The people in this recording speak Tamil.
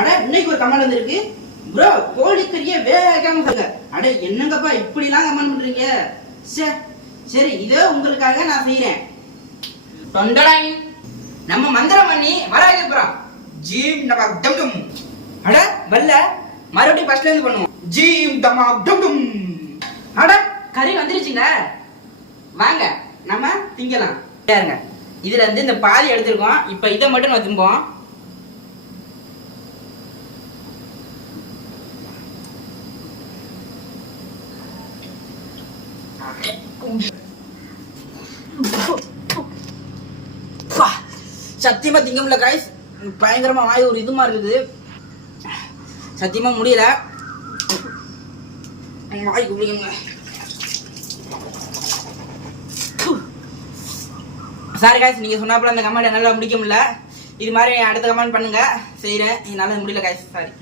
அட இன்னைக்கு ஒரு கமெண்ட் வந்திருக்கு, ப்ரோ கோழிக்கறியை வேகாம சொல்லுங்க. அட என்னங்கப்பா இப்படிலாம் கமெண்ட் பண்றீங்க? சரி இதோ உங்களுக்காக நான் செய்யறேன். தொண்டடாய் நம்ம மந்திரம் பண்ணி வராக போறோம். ஜீம் டமாக் டம் டம். அட வல்ல மறுபடியும் ஃபர்ஸ்ட்ல இருந்து பண்ணுவோம். ஜீம் டமாக் டம் டம். அட கறி வந்துருச்சுங்க, வாங்க நம்ம திங்கலாம். பாருங்க இதுல இருந்து இந்த பாதி எடுத்துருக்கோம். இப்ப இதை மட்டும் நம்ம திம்போம். சத்தியமா திங்க முடியல காய்ஸ், பயங்கரமா வாய் ஒரு இதுமா இருக்குது, சத்தியமா முடியல. வாய் குடிங்க. சாரி காய்ஸ், நீங்க சொன்னாப்புல அந்த கமெண்ட் என்னால முடிக்க முடியல. இது மாதிரி அடுத்த கமெண்ட் பண்ணுங்க, செய்யறேன். என்னால முடியல காய்ஸ், சாரி.